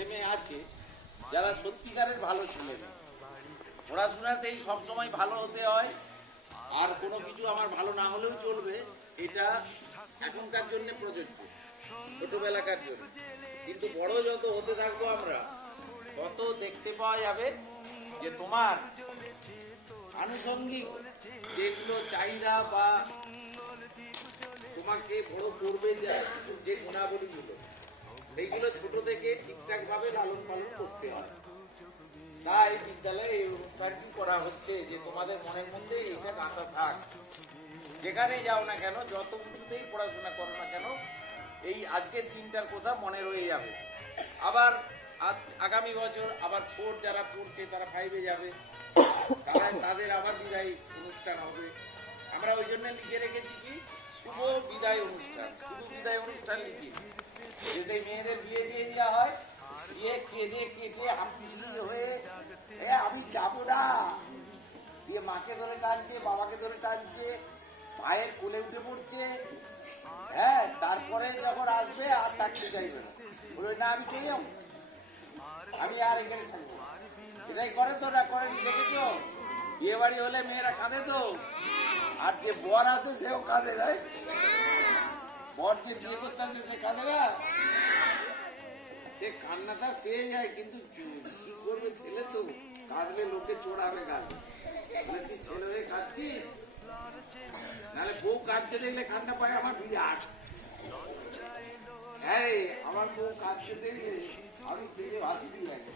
ছেলে মেয়ে আছে, যারা সত্যিকারের ভালো ছেলে মেয়ে পড়াশোনাতেই সবসময় ভালো হতে হয়, আর কোনো কিছু আমার ভালো না হলেও চলবে, এটা এখনকার জন্য প্রযোজ্য, ছোটবেলাকার জন্য। কিন্তু বড় যত হতে থাকব আমরা, তত দেখতে পাওয়া যাবে যে তোমার আনুষঙ্গিক যেগুলো চাহিদা বা তোমাকে বড় করবে যে গুণাবলীগুলো সেইগুলো ছোট থেকে ঠিকঠাক ভাবে লালন পালন করতে হয়। তাই বিদ্যালয়ে এই অনুষ্ঠানটি করা হচ্ছে যে তোমাদের মনের মধ্যে থাক। যেখানেই যাও না কেন, যত উঁচুতেই পড়াশোনা করো না কেন, এই আজকের দিনটার কথা মনে রয়ে যাবে। আবার আগামী বছর আবার ফোর যারা পড়ছে, তারা ফাইভে যাবে। তাদের আবার বিদায় অনুষ্ঠান হবে। আমরা ওই জন্য লিখে রেখেছি কি? শুভ বিদায় অনুষ্ঠান। শুভ বিদায় অনুষ্ঠান লিখি। যে সেই মেয়েদের বিয়ে দিয়ে দেওয়া হয় দিয়ে কেঁদে কেটে হামপিসি হয়ে আমি যাব না। দিয়ে মাকে ধরে টানছে, বাবাকে ধরে টানছে মায়ের কোলে উঠে পড়ছে। হ্যাঁ তারপরে যখন আসবে আর থাকতে চাইবে না। না, আমি যাব আমি আর এখানে থাকব এটাই করে তো না করেন দেখেছ বিয়ে বাড়ি হলে মেয়েরা কাঁদে তো। আর যে বর আছে, সেও কাঁদে না বর যে বিয়ে করতে সে কাঁদে না সে কান্নাটা পেয়ে যায় কিন্তু কি করবে ছেলে তো? কাঁদলে লোকে চোড়াবে গাল বলে তুই ছেলে হয়ে কাঁদছিস? নাহলে বউ কাঁদছে দেখলে কান্না পায় আমার বিরাট। হ্যাঁ রে, আমার বউ কাঁদছে দেখলে আমি পেয়ে ভাসি দিই লাগে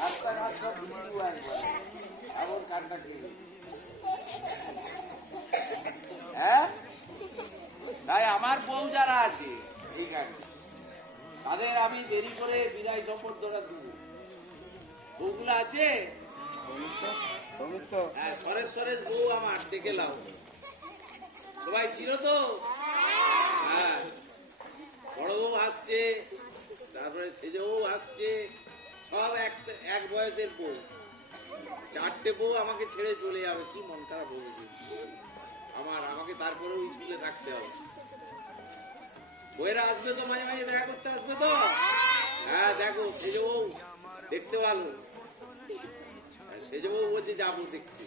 রাস্তাঘাট সব একবার। এমন কান্না হ্যাঁ তাই আমার বউ যারা আছে এইখানে তাদের আমি দেরি করে বিদায় সম্বর্ধনা দিব। বউগুলো আছে? হ্যাঁ সরেশ সরেশ বউ আমার দেখে লাও সবাই চিনো তো? হ্যাঁ বড় বউ আসছে তারপরে সেজ বউ আসছে সব এক এক বয়সের বউ। চারটে বউ আমাকে ছেড়ে চলে যাবে কি মন খারাপ হবে আমার আমাকে তারপরেও স্কুলে থাকতে হবে। বইয়েরা আসবে তো, মাঝে মাঝে দেখা করতে আসবে তো? হ্যাঁ দেখো সেজ বউ দেখতে ভালো সেজ বউ বলছে, যাব দেখছি।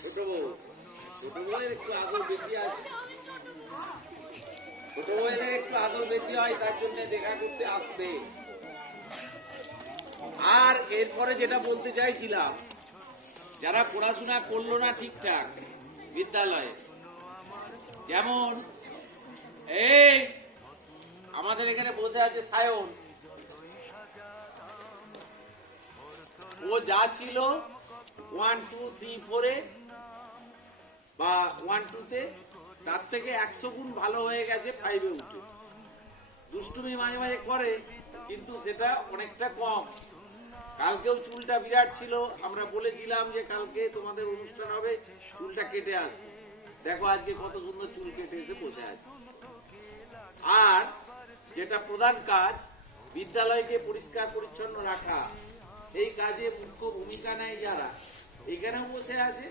ছোট বউ, ছোট বউয়ের একটু আদর বেশি আছে ছোট বউয়েদের একটু আদর বেশি হয়, তার জন্য দেখা করতে আসবে। আর এরপরে যেটা বলতে চাইছিলাম, যারা পড়াশোনা করল না ঠিকঠাক বিদ্যালয়ে, যেমন আমাদের এখানে বসে আছে সায়ন। ও যা ছিল ওয়ান টু থ্রি ফোরে বা ওয়ান টুতে তার থেকে একশো গুণ ভালো হয়ে গেছে ফাইভে উঠে। দুষ্টুমি মাঝে মাঝে করে, কিন্তু সেটা অনেকটা কম। কালকেও চুলটা বিরাট ছিল, আমরা বলেছিলাম যে কালকে তোমাদের অনুষ্ঠান হবে, চুলটা কেটে আসবে। দেখো আজকে কত সুন্দর চুল কেটে এসে বসে আছে। আর যেটা প্রধান কাজ, বিদ্যালয়কে পরিষ্কার পরিচ্ছন্ন রাখা, সেই কাজে মুখ্য ভূমিকা নেয় যারা, এখানেও বসে আছে,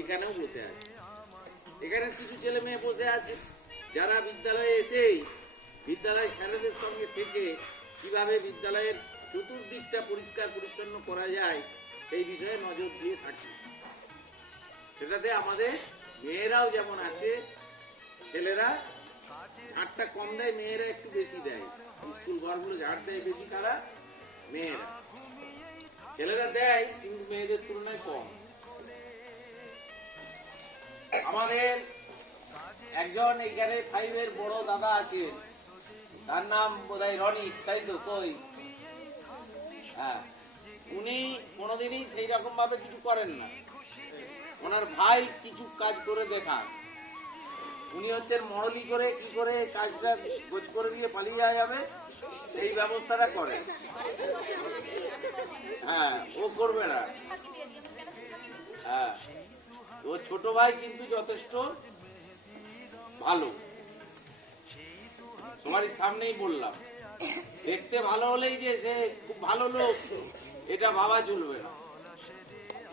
এখানেও বসে আছে। এখানে কিছু ছেলে মেয়ে বসে আছে, যারা বিদ্যালয়ে এসেই বিদ্যালয় স্যারেদের সঙ্গে থেকে কীভাবে বিদ্যালয়ের চতুর্দিকটা পরিষ্কার পরিচ্ছন্ন করা যায়, সেই বিষয়ে নজর দিয়ে থাকি। সেটাতে আমাদের মেয়েরাও যেমন আছে, ছেলেরা ঝাড়টা কম দেয়, মেয়েরা একটু বেশি দেয়। স্কুল ঘরগুলো ঝাড় দেয় বেশি কারা? মেয়েরা। ছেলেরা দেয়, কিন্তু মেয়েদের তুলনায় কম। আমাদের একজন এখানে ফাইভের বড় দাদা আছেন। তার নাম বোধ হয় রনিত, তাই তো? কই? হ্যাঁ। উনি কোনোদিনই সেই রকম ভাবে কিছু করেন না। ওনার ভাই কিছু কাজ করে দেখান। উনি হচ্ছেন মরলি করে কি করে কাজটা গোছ করে দিয়ে পালিয়ে যাওয়া যাবে, সেই ব্যবস্থাটা করে। হ্যাঁ ও করবে না। হ্যাঁ তো ছোট ভাই কিন্তু যথেষ্ট ভালো। তোমারই সামনেই বললাম, দেখতে ভালো হলেই যে সে খুব ভালো লোক, এটা ভাবা চলবে না।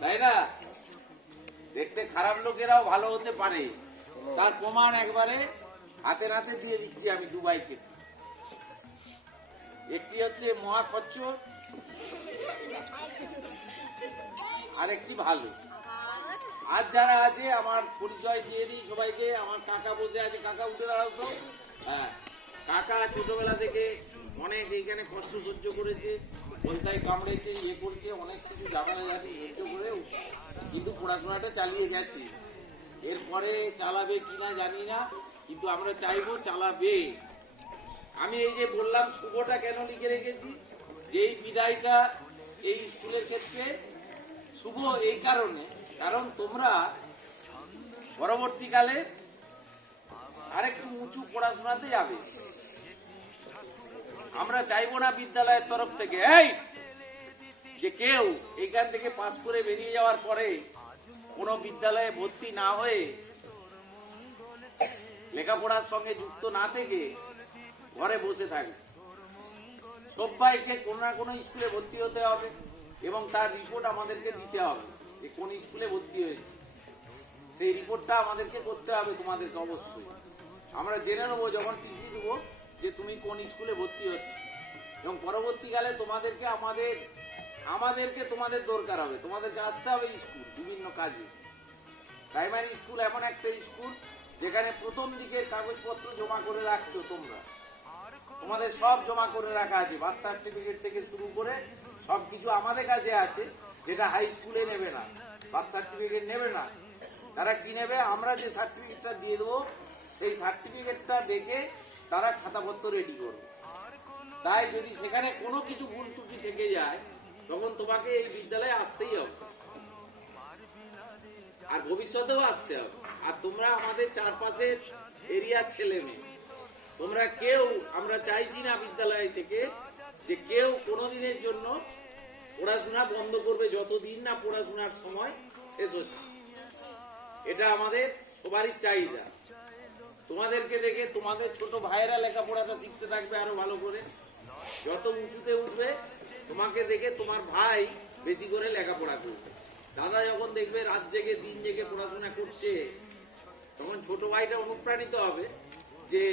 তাই না? দেখতে খারাপ লোকেরাও ভালো হতে পারে। তার প্রমাণ একবারে হাতে হাতে দিয়ে দিচ্ছি আমি দুবাইকে। একটি হচ্ছে মহাকচ্ছ আর একটি ভালো। আজ যারা আছে, আমার পরিচয় দিয়ে দিই সবাইকে। আমার কাকা বসে আছে, কাকা উঠে দাঁড়াও তো। হ্যাঁ কাকা ছোটবেলা থেকে অনেক এইখানে কষ্ট সহ্য করেছে বলতায় কামড়েছে ইয়ে করছে, অনেক কিছু ঝামেলা জানি সহ্য করে কিন্তু পড়াশোনাটা চালিয়ে গেছে এরপরে চালাবে কিনা জানি না, কিন্তু আমরা চাইব চালাবে। আমি এই যে বললাম, শুভটা কেন লিখে রেখেছি? যে এই বিদায়টা এই স্কুলের ক্ষেত্রে শুভ এই কারণে, কারণ তোমরা পরবর্তীকালে আরেকটু উঁচু পড়াশোনাতে যাবে। আমরা চাইব না বিদ্যালয়ের তরফ থেকে, এই যে কেউ এখান থেকে পাস করে বেরিয়ে যাওয়ার পরে কোনো বিদ্যালয়ে ভর্তি না হয়ে লেখাপড়ার সঙ্গে যুক্ত না থেকে ঘরে বসে থাকে। সবাইকে কোনো না কোনো স্কুলে ভর্তি হতে হবে এবং তার রিপোর্ট আমাদেরকে দিতে হবে যে কোন স্কুলে ভর্তি হয়েছে। সেই রিপোর্টটা আমাদেরকে করতে হবে তোমাদেরকে অবশ্যই। আমরা জেনে নেব যখন টিসি দিব যে তুমি কোন স্কুলে ভর্তি হচ্ছে। এবং পরবর্তীকালে তোমাদেরকে আমাদের আমাদেরকে তোমাদের দরকার হবে। তোমাদেরকে আসতে হবে স্কুল, বিভিন্ন কাজে। প্রাইমারি স্কুল এমন একটা স্কুল যেখানে প্রথম দিকের কাগজপত্র জমা করে রাখতো তোমরা। তোমাদের সব জমা করে রাখা আছে, বার্থ সার্টিফিকেট থেকে শুরু করে সব কিছু আমাদের কাছে আছে, যেটা হাই স্কুলে নেবে না। বার্থ সার্টিফিকেট নেবে না। তারা কি নেবে? আমরা যে সার্টিফিকেটটা দিয়ে দেবো, সেই সার্টিফিকেটটা দেখে তারা খাতাপত্র রেডি করবে। তাই যদি সেখানে কোনো কিছু ভুল ত্রুটি থেকে যায় তখন তোমাকে এই বিদ্যালয়ে আসতেই হবে। আর ভবিষ্যতেও আসতে হবে। আর তোমরা আমাদের চারপাশের এরিয়ার ছেলে মেয়ে। তোমরা কেউ, আমরা চাইছি না বিদ্যালয় থেকে যে কেউ কোনোদিনের জন্য পড়াশোনা বন্ধ করবে, যতদিন না পড়াশোনার সময় শেষ হচ্ছে। এটা আমাদের সবারই চাহিদা। তোমাদেরকে দেখে তোমাদের ছোট ভাইয়েরা লেখাপড়াটা শিখতে থাকবে আরও ভালো করে। যত উঁচুতে উঠবে তোমাকে দেখে তোমার ভাই বেশি করে লেখাপড়া করবে। দাদা যখন দেখবে রাত জেগে দিন জেগে পড়াশোনা করছে তখন ছোট ভাইটা অনুপ্রাণিত হবে যে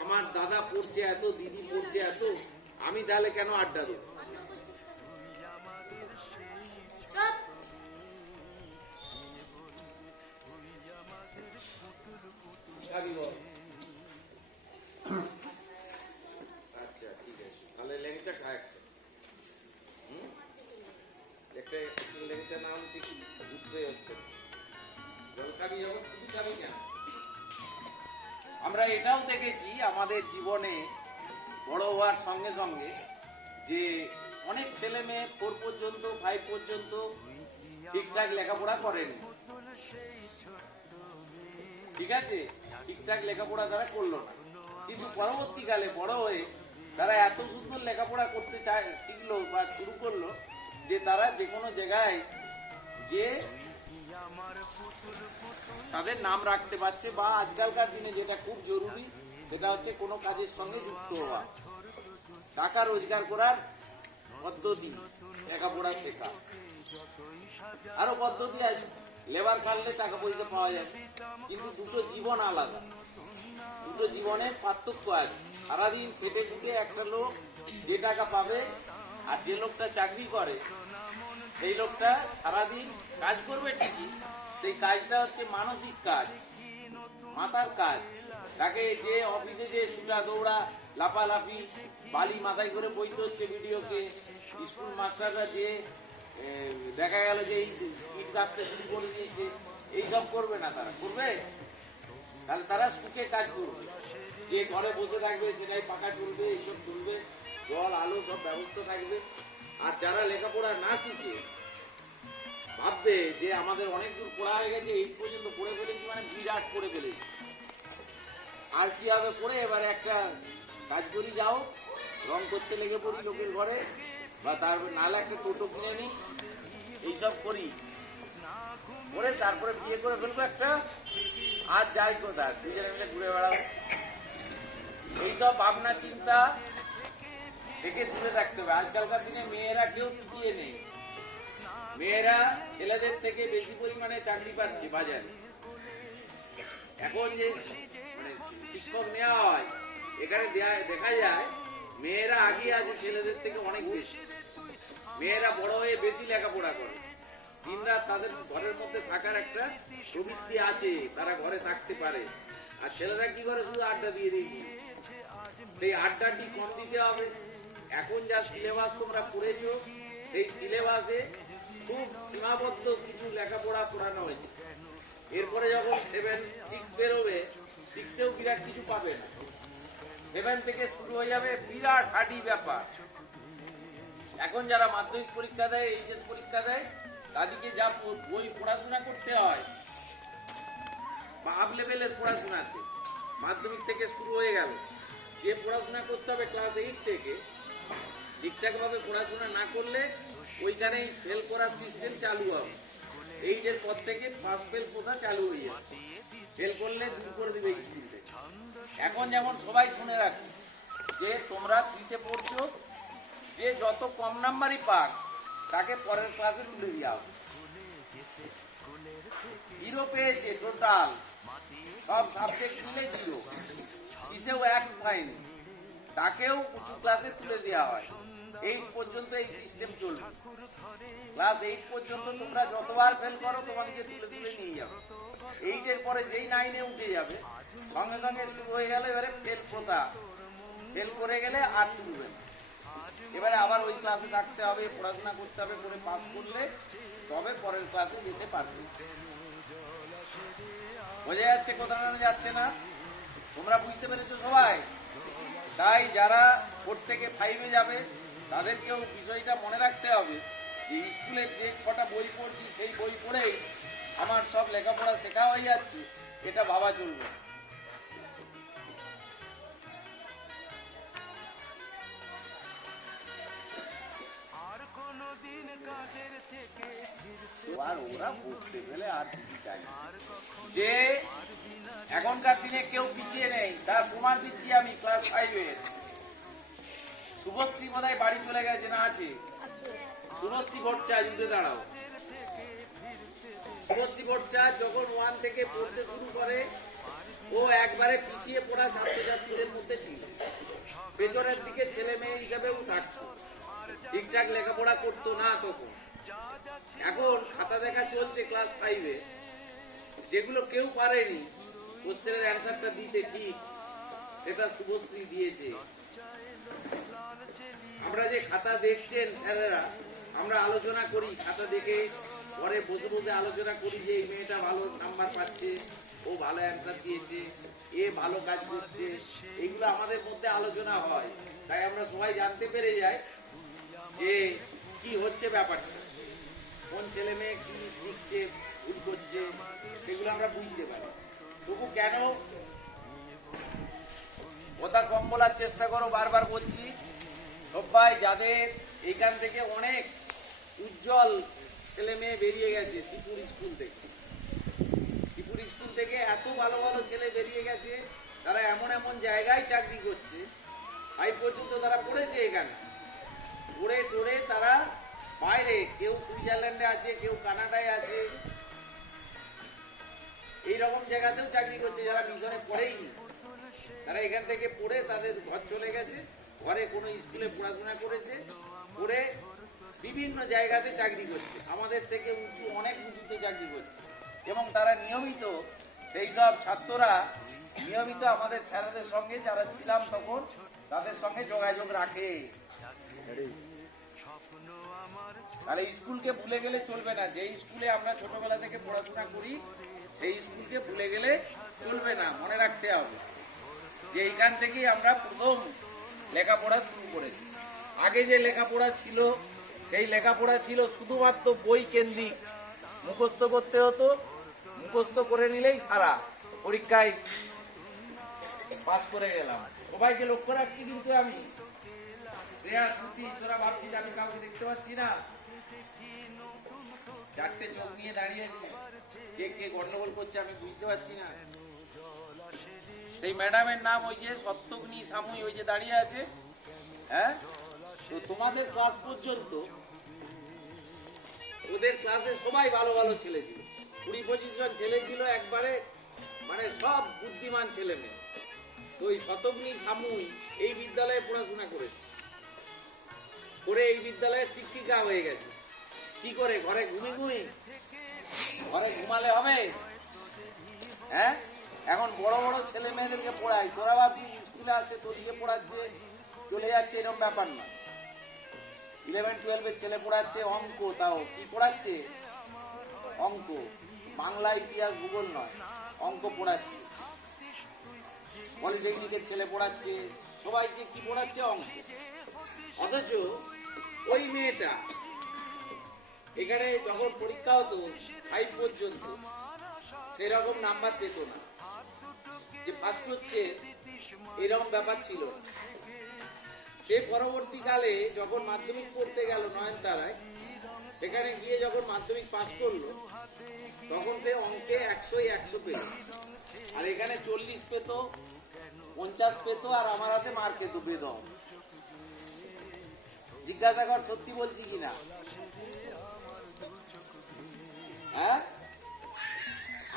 আমার দাদা পড়ছে এত দিদি পড়ছে এত আমি তাহলে কেন আড্ডা দেবো? খাবি বল? আচ্ছা ঠিক আছে তাহলে ল্যাংচা খা একটা হুম? একটা হচ্ছে আমরা এটাও দেখেছি আমাদের জীবনে বড় হওয়ার সঙ্গে সঙ্গে যে অনেক ছেলে মেয়ে ফোর পর্যন্ত, ফাইভ পর্যন্ত ঠিকঠাক লেখাপড়া করেনি। ঠিক আছে? ঠিকঠাক লেখাপড়া তারা করল না। কিন্তু পরবর্তীকালে বড় হয়ে তারা এত সুন্দর লেখাপড়া করতে চায়, শিখলো বা শুরু করল যে তারা যে কোনো জায়গায় যে তাদের নাম রাখতে পারছে বা আজকালকার দিনে যেটা খুব জরুরি, সেটা হচ্ছে কোনো কাজের সঙ্গে যুক্ত হওয়া। টাকা রোজগার করার পদ্ধতি, লেখাপড়া শেখা। আরও পদ্ধতি আছে, লেবার কাটলে টাকা পয়সা পাওয়া যাবে কিন্তু দুটো জীবন আলাদা। দুটো জীবনের পার্থক্য আছে। সারাদিন খেটে খুটে একটা লোক যে টাকা পাবে আর যে লোকটা চাকরি করে সেই লোকটা সারাদিন কাজ করবে ঠিকই, সেই কাজটা হচ্ছে মানসিক কাজ, মাথার কাজ। তাকে যে অফিসে যে সুটা দৌড়া, লাফালাফি, বালি মাথায় করে বইতে হচ্ছে ভিডিওকে, স্কুল মাস্টাররা যে দেখা গেল যে এই কাটতে শুরু করে দিয়েছে, এইসব করবে না তারা। করবে? তাহলে তারা সুখে কাজ করবে। যে ঘরে বসে থাকবে, সেটাই পাকা চলবে এইসব চলবে জল, আলো সব ব্যবস্থা থাকবে। আর যারা লেখাপড়া না শিখে ভাববে যে আমাদের অনেক দূর পড়া হয়ে গেছে, এই পর্যন্ত পড়ে ফেলেছি মানে বিরাট পড়ে ফেলেছি। আর কি হবে পড়ে? এবারে একটা কাজ করি যাও, রং করতে লেগে পড়ি লোকের ঘরে, বা তার নাহলে একটা টোটো কিনে নিই এইসব করি। করে তারপরে বিয়ে করে ফেলব একটা, আর যাই কোথায়, দুজনে মিলে ঘুরে বেড়াবো। এইসব ভাবনা, চিন্তা থেকে দূরে থাকতে হবে। আজকালকার দিনে মেয়েরা কেউ পিছিয়ে নেই। মেয়েরা ছেলেদের থেকে বেশি পরিমাণে চাকরি পাচ্ছে বাজারে। এখন যে মানে শিক্ষক নেওয়া হয়, এখানে দেখা যায়, মেয়েরা আগে আছে ছেলেদের থেকে অনেক বেশি। মেয়েরা বড় হয়ে বেশি লেখাপড়া করে। দিনরাত তাদের ঘরের মধ্যে থাকার একটা প্রবৃত্তি আছে, তারা ঘরে থাকতে পারে। আর ছেলেরা কি করে শুধু আড্ডা দিয়ে দেখি সেই আড্ডাটি কম দিতে হবে। এখন যা সিলেবাস তোমরা পড়েছো, সেই সিলেবাসে খুব সীমাবদ্ধ কিছু লেখাপড়া পড়ানো হয়েছে। এরপরে যখন সেভেন সিক্স বেরোবে সিক্সেও বিরাট কিছু পাবে না। সেভেন থেকে শুরু হয়ে যাবে বিরাট হাডি ব্যাপার। এখন যারা মাধ্যমিক পরীক্ষা দেয়, এইচএস পরীক্ষা দেয়, তাদেরকে যা বই পড়াশোনা করতে হয়, বা আপ লেভেলের পড়াশোনাতে, মাধ্যমিক থেকে শুরু হয়ে গেল। যে পড়াশোনা করতে হবে ক্লাস এইট থেকে ঠিকঠাক ভাবে পড়াশোনা না করলে ওইখানেই ফেল করার সিস্টেম চালু হবে। এইটের পর থেকে ফার্স্ট ফেল প্রথা চালু হয়ে যাবে। ফেল করলে দূর করে দেবে স্কুল এখন যেমন সবাই শুনে রাখি যে তোমরা থ্রিতে পড়ছো, যে যত কম নাম্বারই পাক, তাকে পরের ক্লাসে তুলে হবে। জিরো পেয়েছে টোটাল সব সাবজেক্ট মিলে জিরো কিসেও এক পায়নি তাকেও উঁচু ক্লাসে তুলে দেওয়া হয়। এইট পর্যন্ত এই সিস্টেম চলবে। ক্লাস এইট পর্যন্ত তোমরা যতবার ফেল করো, তোমাদেরকে তুলে তুলে নিয়ে যাবে। এইটের পরে যেই নাইনে উঠে যাবে, সঙ্গে সঙ্গে শুরু হয়ে গেলে এবারে ফেল প্রথা। ফেল করে গেলে আর তুলবে এবারে আবার ওই ক্লাসে থাকতে হবে, পড়াশোনা করতে হবে করে পাস করলে তবে পরের ক্লাসে যেতে পারবে। বোঝা যাচ্ছে কোথাও যাচ্ছে না? তোমরা বুঝতে পেরেছ সবাই? তাই যারা ফোর থেকে ফাইভে যাবে, তাদেরকেও বিষয়টা মনে রাখতে হবে যে স্কুলের যে কটা বই পড়ছি, সেই বই পড়েই আমার সব লেখাপড়া শেখা হয়ে যাচ্ছে, এটা ভাবা চলবে আর ওরা বুঝতে পেলে আর কিছু চাই যে এখনকার দিনে কেউ পিছিয়ে নেই, তার প্রমাণ দিচ্ছি আমি ক্লাস ফাইভের শুভশ্রী বোধহয় বাড়ি চলে গেছে না আছে? শুভশ্রী ভট্টাচার্য, উঠে দাঁড়াও। শুভশ্রী ভট্টাচার্য যখন ওয়ান থেকে পড়তে শুরু করে, ও একবারে পিছিয়ে পড়া ছাত্রছাত্রীদের মধ্যে ছিল। পেছনের দিকে ছেলে মেয়ে হিসাবেও থাকতো। ঠিকঠাক লেখাপড়া করতো না তখন। এখন খাতা দেখা চলছে ক্লাস ফাইভে যেগুলো কেউ পারেনি কোশ্চেনের অ্যান্সারটা দিতে ঠিক, সেটা শুভশ্রী দিয়েছে। আমরা যে খাতা দেখছেন স্যারেরা, আমরা আলোচনা করি, খাতা দেখে পরে বসে বসে আলোচনা করি যে এই মেয়েটা ভালো নাম্বার পাচ্ছে, ও ভালো অ্যান্সার দিয়েছে, এ ভালো কাজ করছে, এগুলো আমাদের মধ্যে আলোচনা হয়। তাই আমরা সবাই জানতে পেরে যাই যে কি হচ্ছে ব্যাপারটা। কোন ছেলে মেয়ে কি লিখছে, ভুল করছে, সেগুলো আমরা বুঝতে পারি। তবু কেন কথা কম বলার চেষ্টা করো, বারবার বলছি। সবাই যাদের এখান থেকে অনেক উজ্জ্বল ছেলে মেয়ে বেরিয়ে গেছে শ্রীপুর স্কুল থেকে। শ্রীপুর স্কুল থেকে এত ভালো ভালো ছেলে বেরিয়ে গেছে, তারা এমন এমন জায়গায় চাকরি করছে ফাইভ পর্যন্ত তারা পড়েছে এখানে। পড়ে টড়ে তারা বাইরে কেউ সুইজারল্যান্ডে আছে, কেউ কানাডায় আছে। এই রকম জায়গাতেও চাকরি করছে যারা মিশনে পড়েইনি। তারা এখান থেকে পড়ে তাদের ঘর চলে গেছে, ঘরে কোনো স্কুলে পড়াশোনা করেছে, পড়ে বিভিন্ন জায়গাতে চাকরি করছে। আমাদের থেকে উঁচু, অনেক উঁচুতে চাকরি করছে। এবং তারা নিয়মিত, সেই সব ছাত্ররা নিয়মিত আমাদের স্যারদের সঙ্গে, যারা ছিলাম তখন, তাদের সঙ্গে যোগাযোগ রাখে। তাহলে স্কুলকে ভুলে গেলে চলবে না। যে স্কুলে আমরা ছোটবেলা থেকে পড়াশোনা করি, সেই স্কুলকে ভুলে গেলে চলবে না, মনে রাখতে হবে। যে এইখান থেকেই আমরা প্রথম লেখাপড়া শুরু করেছি। আগে যে লেখাপড়া ছিল, সেই লেখাপড়া ছিল শুধুমাত্র বই কেন্দ্রিক। মুখস্থ করতে হতো, মুখস্থ করে নিলেই সারা পরীক্ষায় পাস করে গেলাম। সবাইকে লক্ষ্য রাখছি কিন্তু আমি। শ্রেয়া শ্রুতি তোরা ভাবছিস আমি কাউকে দেখতে পাচ্ছি না? চারটে চোখ নিয়ে দাঁড়িয়েছি কে কে গন্ডগোল করছে আমি বুঝতে পারছি না। সেই ম্যাডামের নাম ওই যে সত্যগ্নি সামুই ওই যে দাঁড়িয়ে আছে। হ্যাঁ? তো তোমাদের ক্লাস পর্যন্ত ওদের ক্লাসে সবাই ভালো ভালো ছেলে ছিল। কুড়ি পঁচিশ জন ছেলে ছিল একবারে মানে সব বুদ্ধিমান ছেলে মেয়ে। তো ওই শতগ্নি সামুই এই বিদ্যালয়ে পড়াশোনা করেছে। করে এই বিদ্যালয়ের শিক্ষিকা হয়ে গেছে। কি করে ঘরে ঘুমি ঘুমি ঘরে ঘুমালে হবে। হ্যাঁ? এখন বড় বড় ছেলে মেয়েদেরকে পড়াই। তোরা ভাবছিস স্কুলে আছে তোদিকে পড়াচ্ছে, চলে যাচ্ছে, এরকম ব্যাপার না। ইলেভেন টুয়েলভের ছেলে পড়াচ্ছে অঙ্ক, তাও কি পড়াচ্ছে? অঙ্ক। বাংলা, ইতিহাস, ভূগোল নয়। অঙ্ক পড়াচ্ছে। পলিটেকনিকের ছেলে পড়াচ্ছে। সবাইকে কি পড়াচ্ছে? অঙ্ক। অথচ ওই মেয়েটা এখানে যখন পরীক্ষা হতো ফাইভ পর্যন্ত, সেরকম নাম্বার পেত না। যে ফার্স্ট হচ্ছে, এরকম ব্যাপার ছিল। সে পরবর্তীকালে যখন মাধ্যমিক পড়তে গেল নয়নতারায়, সেখানে গিয়ে যখন মাধ্যমিক পাস করল, তখন সে অঙ্কে একশো একশো পেল। আর এখানে চল্লিশ পেত, পঞ্চাশ পেত, আর আমার হাতে মার পেত। বেদম জিজ্ঞাসা কর, সত্যি বলছি কিনা? হ্যাঁ?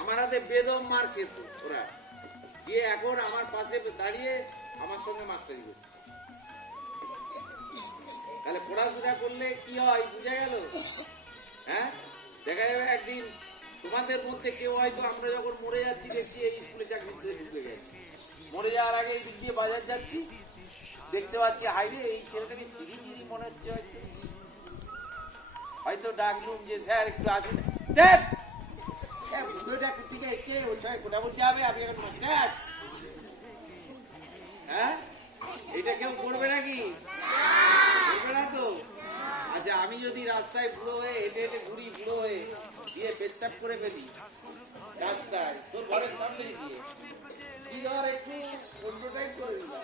আমার হাতে বেদম মার খেত ওরা। দিয়ে এখন আমার পাশে দাঁড়িয়ে আমার সঙ্গে মাস্টারি করছে। তাহলে পড়াশোনা করলে কি হয়, বুঝা গেল? হ্যাঁ? দেখা যাবে একদিন তোমাদের মধ্যে কেউ হয়তো আমরা যখন মরে যাচ্ছি, দেখছি এই স্কুলে চাকরি করে ঢুকে গেছি। মরে যাওয়ার আগে দিক দিয়ে বাজার যাচ্ছি, দেখতে পাচ্ছি হাইরে এই ছেলেটাকে চিনি চিনি মনে হচ্ছে হয়তো। হয়তো ডাকলুম যে, স্যার, একটু আসুন। দেখ হ্যাঁ, ঠিক আছে ও ছয় মোটামুটি যাবে আমি স্যার হ্যাঁ এটা কেউ করবে নাকি? করবে না তো। আচ্ছা আমি যদি রাস্তায় বুড়ো হয়ে হেঁটে হেঁটে ঘুরি বুড়ো হয়ে দিয়ে পেচ্ছাপ করে ফেলি রাস্তায় তোর ঘরের সামনে দিয়ে কি ধর একটু অন্যটাই করে দিলাম।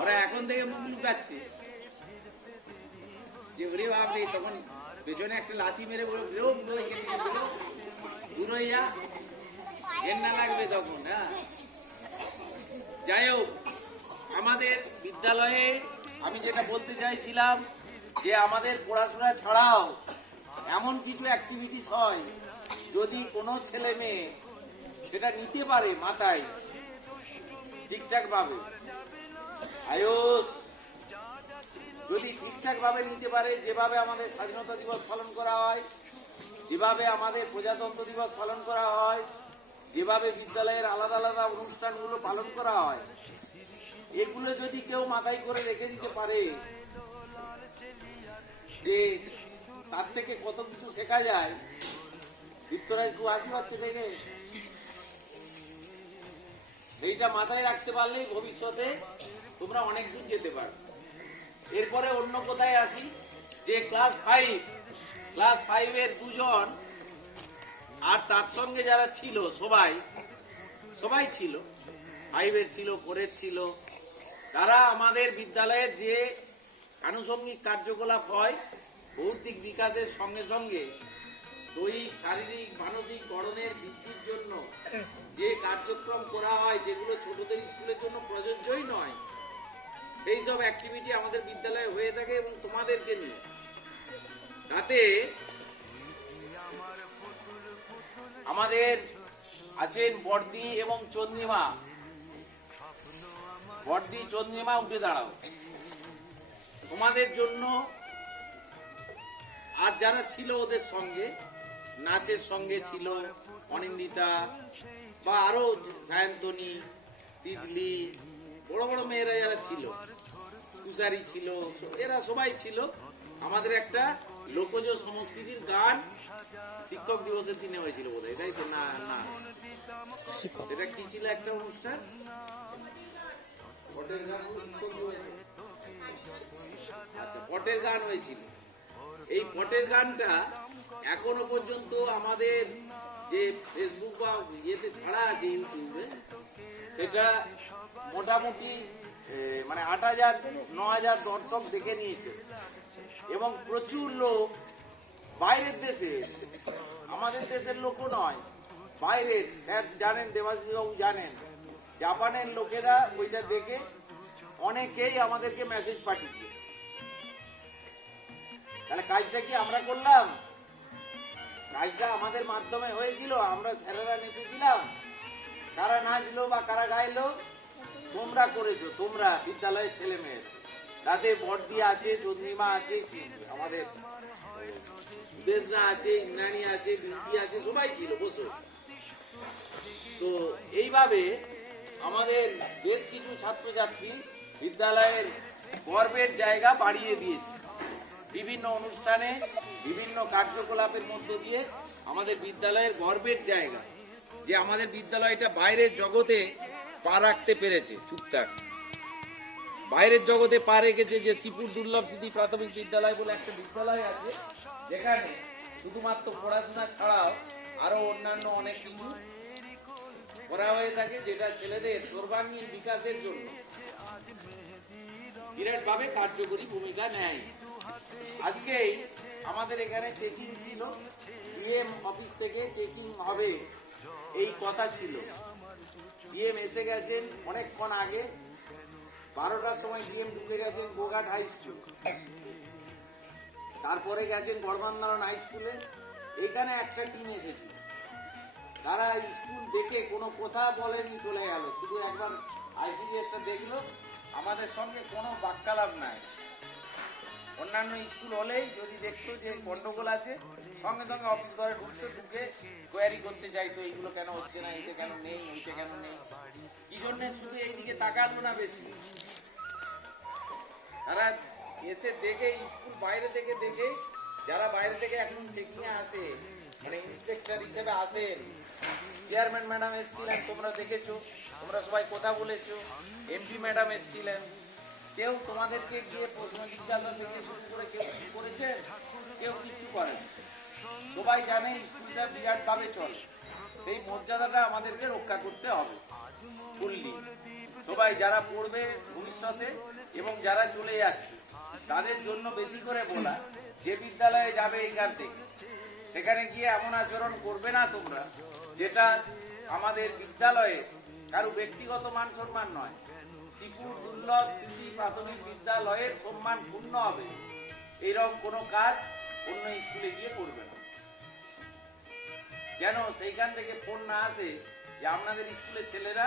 ওরা এখন থেকে মুখ লুকাচ্ছে। যে ওরে তখন পেছনে একটা লাথি মেরে বলে বুড়ো হয়ে যা। ঘেন্না লাগবে তখন হ্যাঁ? যাই হোক, আমাদের বিদ্যালয়ে আমি যেটা বলতে চাইছিলাম যে আমাদের পড়াশোনা ছাড়াও এমন কিছু অ্যাক্টিভিটিস হয় যদি কোনো ছেলে মেয়ে সেটা নিতে পারে মাথায় ঠিকঠাক আয়ুষ যদি ঠিকঠাক ভাবে নিতে পারে, যেভাবে আমাদের স্বাধীনতা দিবস পালন করা হয়, যেভাবে আমাদের প্রজাতন্ত্র দিবস পালন করা হয়, যেভাবে বিদ্যালয়ের আলাদা আলাদা অনুষ্ঠানগুলো পালন করা হয়, এগুলো যদি কেউ মাথায় করে রেখে দিতে পারে, যে তার থেকে কত কিছু শেখা যায় বিত্তরাজ খুব হাসি পাচ্ছে দেখে? সেইটা মাথায় রাখতে পারলেই ভবিষ্যতে তোমরা অনেক দূর যেতে পারো। এরপরে অন্য কোথায় আসি? যে ক্লাস ফাইভ ক্লাস ফাইভের দুজন আর তার সঙ্গে যারা ছিল, সবাই সবাই ছিল ফাইভের ছিল ফোরের ছিল, তারা আমাদের বিদ্যালয়ের যে আনুষঙ্গিক কার্যকলাপ হয়, ভৌতিক বিকাশের সঙ্গে সঙ্গে দৈহিক, শারীরিক, মানসিক গঠনের বৃদ্ধির জন্য যে কার্যক্রম করা হয়, যেগুলো ছোটদের স্কুলের জন্য প্রযোজ্যই নয় সেই সব অ্যাক্টিভিটি আমাদের বিদ্যালয়ে হয়ে থাকে এবং তোমাদেরকে নিয়ে। তাতে আমাদের আছেন বর্দি এবং চন্দ্রিমা। বর্দি, চন্দ্রিমা, উঠে দাঁড়াও। তোমাদের জন্য আর যারা ছিল ওদের সঙ্গে, নাচের সঙ্গে ছিল অনিন্দিতা বা আরও সায়ন্তনী, তিতলি, বড় বড় মেয়েরা যারা ছিল। তুষারি ছিল এরা সবাই ছিল। আমাদের একটা লোকজ সংস্কৃতির গান শিক্ষক দিবসের দিনে হয়েছিল বোধহয় তাই তো? না না। এটা কি ছিল একটা অনুষ্ঠান? পটের গান আচ্ছা পটের গান হয়েছিল। এই পটের গানটা এখনও পর্যন্ত আমাদের যে ফেসবুক বা ইয়েতে ছাড়া আছে ইউটিউবে সেটা মোটামুটি মানে আট হাজার, ন হাজার দর্শক দেখে নিয়েছে। এবং প্রচুর লোক বাইরের দেশে, আমাদের দেশের লোকও নয়, বাইরের, স্যার জানেন, দেবাশিসবাবু জানেন, জাপানের লোকেরা ওইটা দেখে অনেকেই আমাদেরকে মেসেজ পাঠিয়েছে। তাহলে কাজটা কি আমরা করলাম? কাজটা আমাদের মাধ্যমে হয়েছিল, আমরা স্যারেরা নেচেছিলাম। কারা নাচলো বা কারা গাইলো তোমরা করেছ, তোমরা বিদ্যালয়ের ছেলে মেয়ে। তাতে বর্দি আছে, চন্দ্রিমা আছে আমাদের আছে, ইন্দ্রাণী আছে বিউটি আছে, সবাই ছিল, বসো। তো এইভাবে আমাদের বেশ কিছু ছাত্রছাত্রী বিদ্যালয়ের গর্বের জায়গা বাড়িয়ে দিয়েছে। বিভিন্ন অনুষ্ঠানে, বিভিন্ন কার্যকলাপের মধ্য দিয়ে আমাদের বিদ্যালয়ের গর্বের জায়গা। যে আমাদের বিদ্যালয়টা বাইরের জগতে পা রাখতে পেরেছে, চুপচাপ। বাইরের জগতে পা রেখেছে যে শ্রীপুর দুর্লভ স্মৃতি প্রাথমিক বিদ্যালয় বলে একটা বিদ্যালয় আছে, যেখানে শুধুমাত্র পড়াশোনা ছাড়াও আরও অন্যান্য অনেক কিছু করা হয়ে থাকে, যেটা ছেলেদের সর্বাঙ্গীন বিকাশের জন্য। বিরাটভাবে কার্যকরী ভূমিকা নেয়। আজকেই আমাদের এখানে চেকিং ছিল ডিএম অফিস থেকে চেকিং হবে, এই কথা ছিল। ডিএম এসে গেছেন অনেকক্ষণ আগে। বারোটার সময় ডিএম ঢুকে গেছেন গোঘাট হাই স্কুল। তারপরে গেছেন গড়বান্ধারণ হাই স্কুলে। এখানে একটা টিম এসেছে। তারা স্কুল দেখে কোনো কথা বলেনি চলে গেল। শুধু একবার আইসিডিএসটা দেখল। আমাদের সঙ্গে কোনো বাক্যালাপ নাই। অন্যান্য স্কুল হলেই যদি দেখতো যে গন্ডগোল আছে সঙ্গে সঙ্গে অফিস ঘরে ঢুকতো ঢুকে কোয়ারি করতে চাইতো এইগুলো কেন হচ্ছে না, এইটা কেন নেই, ওইটা কেন নেই। কি জন্য শুধু এইদিকে তাকালো না বেশি? তারা এসে দেখে, স্কুল বাইরে থেকে দেখে, যারা বাইরে থেকে এখন চেকিং আসে মানে ইন্সপেক্টর হিসেবে আসেন চেয়ারম্যান ম্যাডাম এসেছিলেন, তোমরা দেখেছ, তোমরা সবাই কথা বলেছ এমপি ম্যাডাম এসেছিলেন। কেউ তোমাদেরকে গিয়ে প্রশ্ন জিজ্ঞাসা থেকে শুরু করে কেউ করেছে? কেউ কিছু করে সবাই জানে স্কুলটা বিরাট ভাবে চলে। সেই মর্যাদাটা আমাদেরকে রক্ষা করতে হবে ফুললি সবাই যারা পড়বে ভবিষ্যতে এবং যারা চলে যাচ্ছে, তাদের জন্য বেশি করে বলা, যে বিদ্যালয়ে যাবে এইখান থেকে সেখানে গিয়ে এমন আচরণ করবে না তোমরা, যেটা আমাদের বিদ্যালয়ে কারও ব্যক্তিগত মান সম্মান নয়। শ্রীপুর দুর্লভ স্মৃতি, প্রাথমিক বিদ্যালয়ের সম্মান পূর্ণ হবে। এরকম কোনো কাজ অন্য স্কুলে গিয়ে করবে না। যেন সেইখান থেকে ফোন না আসে যে আপনাদের স্কুলের ছেলেরা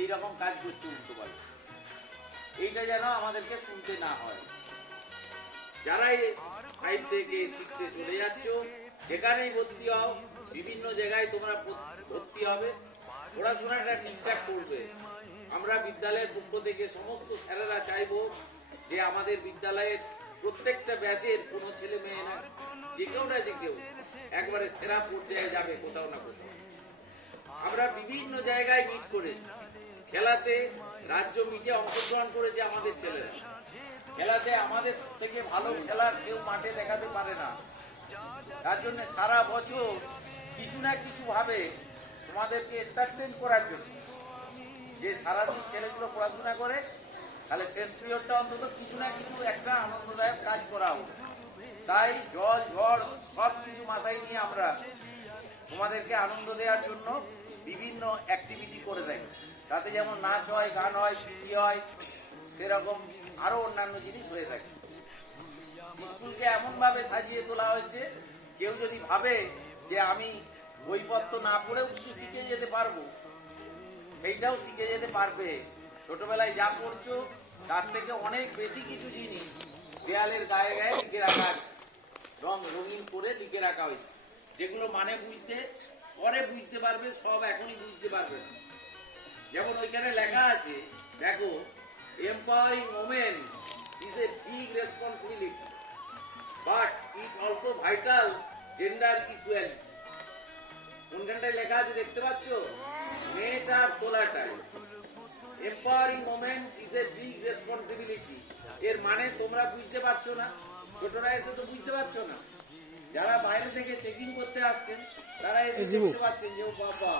এই রকম কাজ করছে উল্টো পাল্টা। এইটা যেন আমাদেরকে শুনতে না হয়। যারাই ফাইভ থেকে সিক্সে চলে যাচ্ছ, যেখানেই ভর্তি হও, বিভিন্ন জায়গায় তোমরা ভর্তি হবে। পড়াশোনাটা ঠিকঠাক করবে। আমরা বিদ্যালয়ের পক্ষ থেকে সমস্ত স্যারেরা চাইব যে আমাদের বিদ্যালয়ের প্রত্যেকটা ব্যাচের কোনো ছেলে মেয়ে না, যে কেউ না যে কেউ একবারে সেরা পর্যায়ে যাবে কোথাও না কোথাও। আমরা বিভিন্ন জায়গায় মিট করেছি। খেলাতে রাজ্য মিটে অংশগ্রহণ করেছে আমাদের ছেলেরা। খেলাতে আমাদের থেকে ভালো খেলা কেউ মাঠে দেখাতে পারে না। তার জন্য সারা বছর কিছু না কিছু ভাবে তোমাদেরকে এন্টারটেন করার জন্য। যে সারাদিন ছেলেগুলো পড়াশোনা করে, তাহলে শেষ পিরিয়ডটা অন্তত কিছু না কিছু একটা আনন্দদায়ক কাজ করা হোক। তাই জল, ঝড় সব কিছু মাথায় নিয়ে আমরা তোমাদেরকে আনন্দ দেওয়ার জন্য বিভিন্ন অ্যাক্টিভিটি করে থাকি। তাতে যেমন নাচ হয়, গান হয় ছুটি হয়, সেরকম আরও অন্যান্য জিনিস হয়ে থাকে। স্কুলকে এমন ভাবে সাজিয়ে তোলা হয়েছে, কেউ যদি ভাবে যে আমি বইপত্র না পড়েও কিছু শিখে যেতে পারব, সেইটাও শিখে যেতে পারবে। ছোটবেলায় যা পড়ছো, তার থেকে অনেক বেশি কিছু জিনিস দেয়ালের গায়ে গায়ে লিখে রাখা আছে। রং রঙিন করে লিখে রাখা হয়েছে। যেগুলো মানে বুঝতে, পরে বুঝতে পারবে, সব এখনই বুঝতে পারবে না। যেমন ওইখানে লেখা আছে, দেখো empowering women is a big responsibility but it also vital gender equality কোনখানটায় লেখা আছে দেখতে পাচ্ছ? মেয়েটার তোলাটায়। Empowering moment is a big responsibility এর মানে তোমরা বুঝতে পারছ না। ছোটরা এসে তো বুঝতে পারছ না। যারা বাইরে থেকে চেকিং করতে আসছেন তারা এসে। দেখতে পাচ্ছেন যে ও বাবা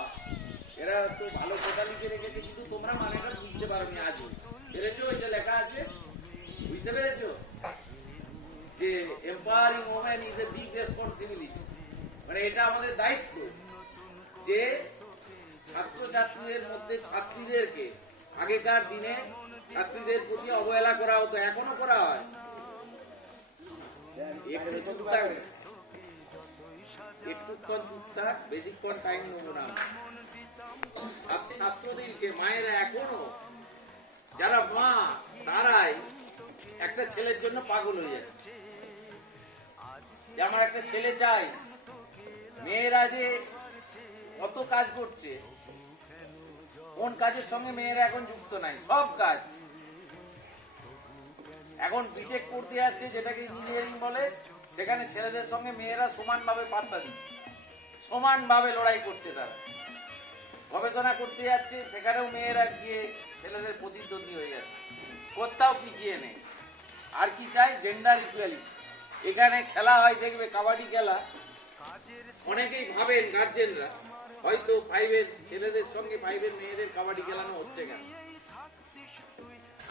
এরা তো ভালো কথা লিখে রেখেছে কিন্তু তোমরা মানেটা বুঝতে পারোনি আজও। পেরেছ? এটা লেখা আছে? বুঝতে পেরেছ? যে empowering women is a big responsibility মানে এটা আমাদের দায়িত্ব যে ছাত্রছাত্রীদের মধ্যে ছাত্রীদেরকে আগেকার দিনে ছাত্রীদের প্রতি অবহেলা করা হতো এখনও করা হয়। ছাত্রদেরকে মায়েরা এখনও যারা মা তারাই একটা ছেলের জন্য পাগল হয়ে যাচ্ছে আমার একটা ছেলে চাই মেয়েরা যে কত কাজ করছে কোন কাজের সঙ্গে মেয়েরা এখন যুক্ত নাই? সব কাজ। এখন বিটেক করতে যাচ্ছে, যেটাকে ইঞ্জিনিয়ারিং বলে, সেখানে ছেলেদের সঙ্গে মেয়েরা সমানভাবে পাত্তা দিচ্ছে। সমানভাবে লড়াই করছে তারা। গবেষণা করতে যাচ্ছে, সেখানেও মেয়েরা গিয়ে ছেলেদের প্রতিদ্বন্দ্বী হয়ে যাচ্ছে। কোথাও পিছিয়ে নেই। আর কি চাই? জেন্ডার ইকুয়ালিটি এখানে খেলা হয়, দেখবে কাবাডি খেলা। অনেকেই ভাবেন গার্জেনরা হয়তো ফাইভের ছেলেদের সঙ্গে ফাইভের মেয়েদের কাবাডি খেলানো হচ্ছে কেন?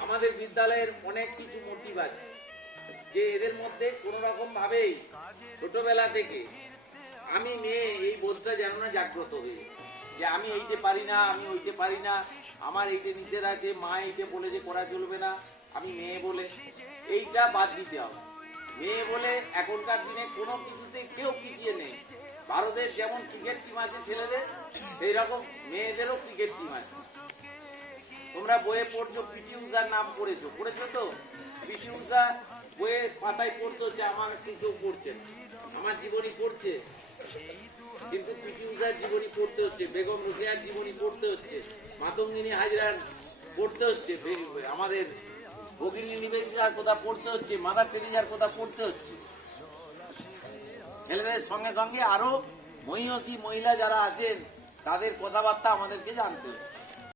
আমাদের বিদ্যালয়ের অনেক কিছু মোটিভ আছে। যে এদের মধ্যে কোনো রকম ভাবেই ছোটবেলা থেকে আমি মেয়ে, এই বোধটা যেন না জাগ্রত হয়ে যে আমি এইতে পারি না, আমি ওইতে পারি না, আমার এইটে নিষেধ আছে, মা এইটে বলে যে করা চলবে না, আমি মেয়ে বলে। এইটা বাদ দিতে হবে। মেয়ে বলে এখনকার দিনে কোনো কিছুতে কেউ পিছিয়ে নেই। ভারতের যেমন ক্রিকেট টিম আছে ছেলেদের সেই রকম মেয়েদেরও ক্রিকেট টিম আছে। তোমরা বইয়ে পড়ছো, পিটি উষার নাম পড়েছো। পড়েছো তো? পিটি উষা বইয়ে পাতায় পড়তো যে আমার কিন্তু পড়ছে আমার জীবনী পড়ছে। কিন্তু পিটি উষার জীবনী পড়তে হচ্ছে, বেগম রোকেয়ার জীবনী পড়তে হচ্ছে, মাতঙ্গিনী হাজরার পড়তে হচ্ছে আমাদের ভগিনী নিবেদিতার কথা পড়তে হচ্ছে, মাদার টেরিজার কথা পড়তে হচ্ছে। ছেলেদের সঙ্গে সঙ্গে আরও মহিষী, মহিলা যারা আছেন, তাদের কথাবার্তা আমাদেরকে জানতে হচ্ছে।